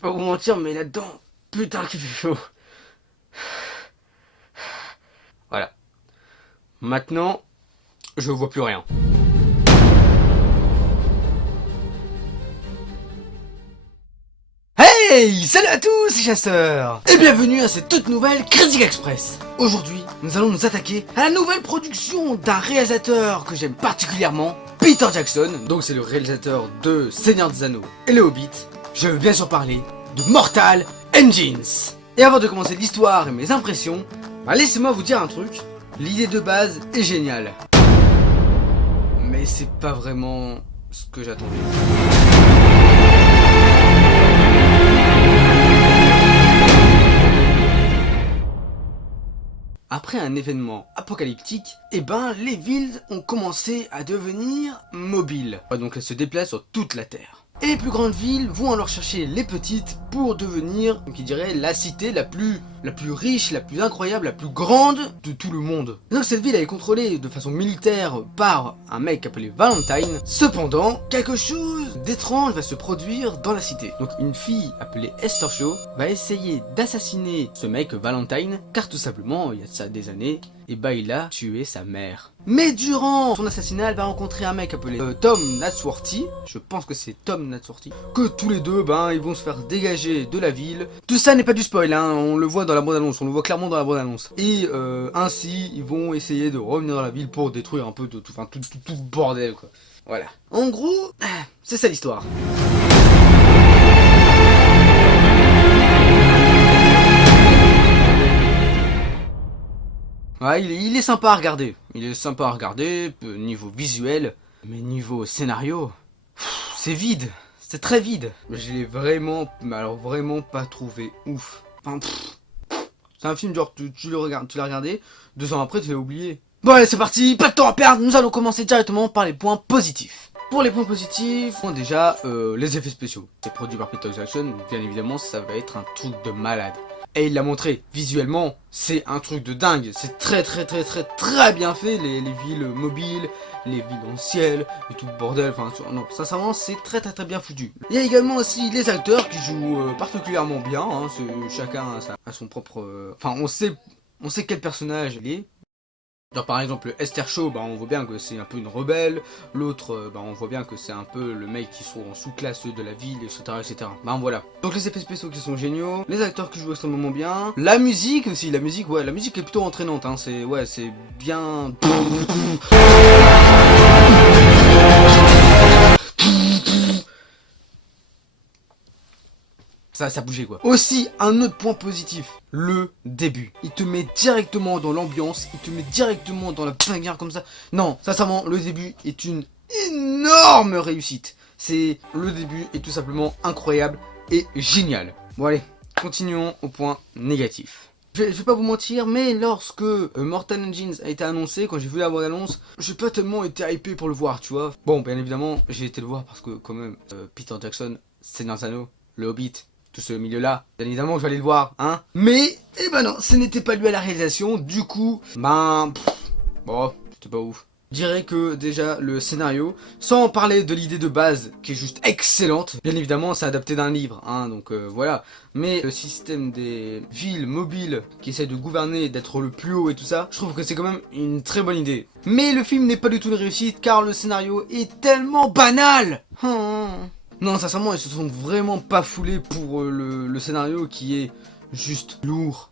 vais pas vous mentir, mais là-dedans, putain qu'il fait chaud. Voilà. Maintenant, je vois plus rien. Hey, salut à tous les chasseurs et bienvenue à cette toute nouvelle Critique Express. Aujourd'hui, nous allons nous attaquer à la nouvelle production d'un réalisateur que j'aime particulièrement, Peter Jackson. Donc c'est le réalisateur de Seigneur des Anneaux et Le Hobbit. Je veux bien sûr parler de Mortal Engines. Et avant de commencer l'histoire et mes impressions, laissez-moi vous dire un truc. L'idée de base est géniale. Mais c'est pas vraiment ce que j'attendais. Après un événement apocalyptique, les villes ont commencé à devenir mobiles. Donc elles se déplacent sur toute la Terre. Et les plus grandes villes vont alors chercher les petites pour devenir, qui dirait, la cité la plus riche, la plus incroyable, la plus grande de tout le monde. Et donc cette ville elle est contrôlée de façon militaire par un mec appelé Valentine. Cependant, quelque chose d'étrange va se produire dans la cité. Donc une fille appelée Esther Shaw va essayer d'assassiner ce mec Valentine, car tout simplement, il y a de ça des années, il a tué sa mère. Mais durant son assassinat, elle va rencontrer un mec appelé Tom Nadsworthy, je pense que c'est Tom Nadsworthy, que tous les deux, ils vont se faire dégager de la ville. Tout ça n'est pas du spoil, on le voit dans la bande-annonce, on le voit clairement dans la bande-annonce. Et ainsi, ils vont essayer de revenir dans la ville pour détruire un peu tout le bordel, quoi. Voilà. En gros, c'est ça l'histoire. Ouais, il est sympa à regarder. Il est sympa à regarder, niveau visuel. Mais niveau scénario, c'est vide. C'est très vide. Je l'ai vraiment, vraiment pas trouvé ouf. C'est un film genre, tu l'as regardé, 2 ans après tu l'as oublié. Bon allez, c'est parti, pas de temps à perdre. Nous allons commencer directement par les points positifs. Pour les points positifs, déjà, les effets spéciaux. C'est produit par Peter Jackson, bien évidemment, ça va être un truc de malade. Et il l'a montré, visuellement, c'est un truc de dingue, c'est très bien fait, les villes mobiles, les villes en ciel, et tout le bordel, non, sincèrement, c'est très bien foutu. Il y a également aussi les acteurs qui jouent particulièrement bien, chacun a son propre... on sait quel personnage il est. Genre par exemple Esther Shaw, on voit bien que c'est un peu une rebelle, l'autre, on voit bien que c'est un peu le mec qui sont en sous-classe de la ville, etc. Voilà. Donc les effets spéciaux qui sont géniaux, les acteurs qui jouent extrêmement bien, la musique aussi, la musique est plutôt entraînante, c'est bien... Ça bougeait quoi. Aussi, un autre point positif, le début. Il te met directement dans l'ambiance, il te met directement dans la bagarre comme ça. Non, sincèrement, le début est une énorme réussite. Le début est tout simplement incroyable et génial. Bon allez, continuons au point négatif. Je vais pas vous mentir, mais lorsque Mortal Engines a été annoncé, quand j'ai vu la bande-annonce, j'ai pas tellement été hypé pour le voir, tu vois. Bon, bien évidemment, j'ai été le voir parce que quand même, Peter Jackson, Seigneur des Anneaux, Le Hobbit, tout ce milieu-là, bien évidemment je vais aller le voir, Mais, non, ce n'était pas lui à la réalisation, du coup, bon, c'était pas ouf. Je dirais que déjà le scénario, sans parler de l'idée de base qui est juste excellente, bien évidemment c'est adapté d'un livre, donc voilà. Mais le système des villes mobiles qui essaient de gouverner, d'être le plus haut et tout ça, je trouve que c'est quand même une très bonne idée. Mais le film n'est pas du tout une réussite car le scénario est tellement banal. Non, sincèrement, ils se sont vraiment pas foulés pour le scénario qui est juste lourd.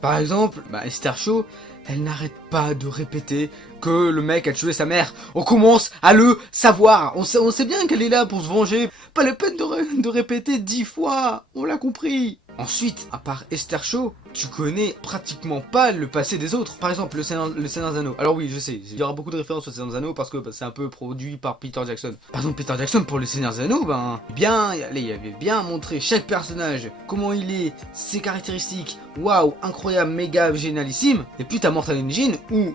Par exemple, Esther Shaw, elle n'arrête pas de répéter que le mec a tué sa mère. On commence à le savoir. On sait bien qu'elle est là pour se venger. Pas la peine de répéter 10 fois. On l'a compris. Ensuite, à part Esther Shaw, tu connais pratiquement pas le passé des autres. Par exemple, le Seigneur des Anneaux. Alors oui, je sais, il y aura beaucoup de références au Seigneur des Anneaux parce que c'est un peu produit par Peter Jackson. Par exemple, Peter Jackson, pour le Seigneur des Anneaux, il avait bien montré chaque personnage, comment il est, ses caractéristiques. Waouh, incroyable, méga, génialissime. Et puis t'as Mortal Engines où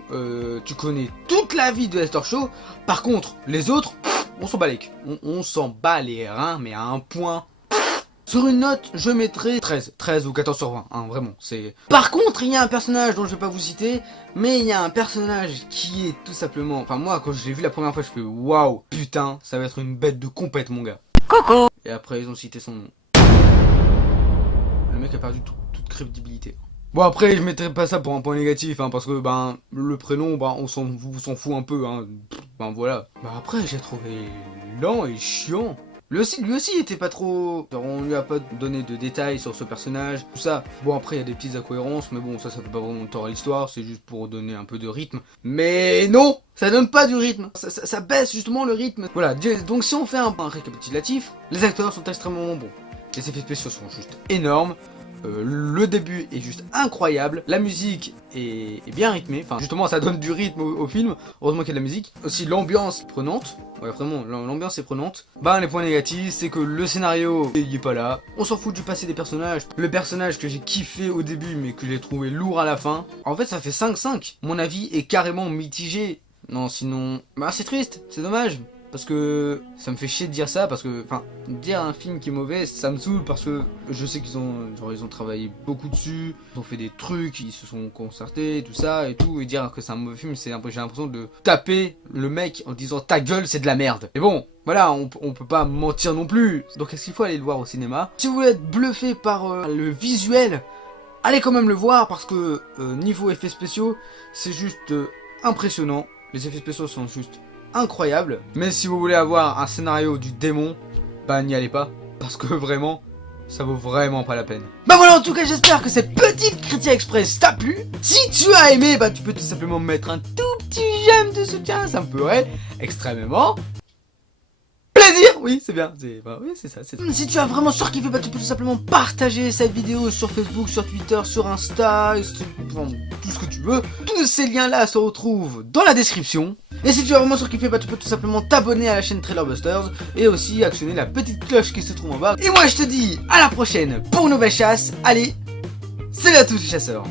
tu connais toute la vie de Esther Shaw. Par contre, les autres, on s'en bat les... On s'en bat les reins, mais à un point... Sur une note, je mettrai 13 ou 14 sur 20, vraiment, c'est... Par contre, il y a un personnage dont je vais pas vous citer, mais il y a un personnage qui est tout simplement... moi, quand je l'ai vu la première fois, je fais waouh, putain, ça va être une bête de compète, mon gars. Coucou. Et après, ils ont cité son nom. mec a perdu toute crédibilité. Bon après je mettrai pas ça pour un point négatif hein, parce que ben le prénom on s'en fout un peu hein. Ben voilà. Bah après j'ai trouvé lent et chiant. Lui aussi était pas trop... Genre, on lui a pas donné de détails sur ce personnage, tout ça. Bon après il y a des petites incohérences, mais bon ça fait pas vraiment tort à l'histoire, c'est juste pour donner un peu de rythme. Mais non, ça donne pas du rythme, ça baisse justement le rythme. Voilà, donc si on fait un récapitulatif, les acteurs sont extrêmement bons. Les effets spéciaux sont juste énormes. Le début est juste incroyable, la musique est bien rythmée, enfin justement ça donne du rythme au film, heureusement qu'il y a de la musique. Aussi l'ambiance prenante, ouais vraiment l'ambiance est prenante. Bah les points négatifs c'est que le scénario il est pas là, on s'en fout du passé des personnages. Le personnage que j'ai kiffé au début mais que j'ai trouvé lourd à la fin, en fait ça fait 5-5, mon avis est carrément mitigé. Non sinon, bah c'est triste, c'est dommage. Parce que ça me fait chier de dire ça, parce que, enfin, dire un film qui est mauvais, ça me saoule parce que je sais qu'ils ont, genre, ils ont travaillé beaucoup dessus, ils ont fait des trucs, ils se sont concertés, tout ça et tout, et dire que c'est un mauvais film, j'ai l'impression de taper le mec en disant ta gueule, c'est de la merde. Mais bon, voilà, on peut pas mentir non plus. Donc est-ce qu'il faut aller le voir au cinéma? Si vous voulez être bluffé par le visuel, allez quand même le voir parce que niveau effets spéciaux, c'est juste impressionnant. Les effets spéciaux sont juste incroyable, mais si vous voulez avoir un scénario du démon, bah n'y allez pas, parce que vraiment, ça vaut vraiment pas la peine. Bah voilà, en tout cas j'espère que cette petite critique express t'a plu. Si tu as aimé, bah tu peux tout simplement mettre un tout petit j'aime de soutien, ça me ferait extrêmement plaisir. Oui c'est bien, oui c'est ça. Si tu as vraiment surkiffé, bah tu peux tout simplement partager cette vidéo sur Facebook, sur Twitter, sur Insta, tout ce que tu veux. Tous ces liens là se retrouvent dans la description. Et si tu as vraiment surkiffé, bah tu peux tout simplement t'abonner à la chaîne Trailerbusters et aussi actionner la petite cloche qui se trouve en bas. Et moi je te dis à la prochaine pour une nouvelle chasse. Allez, salut à tous les chasseurs.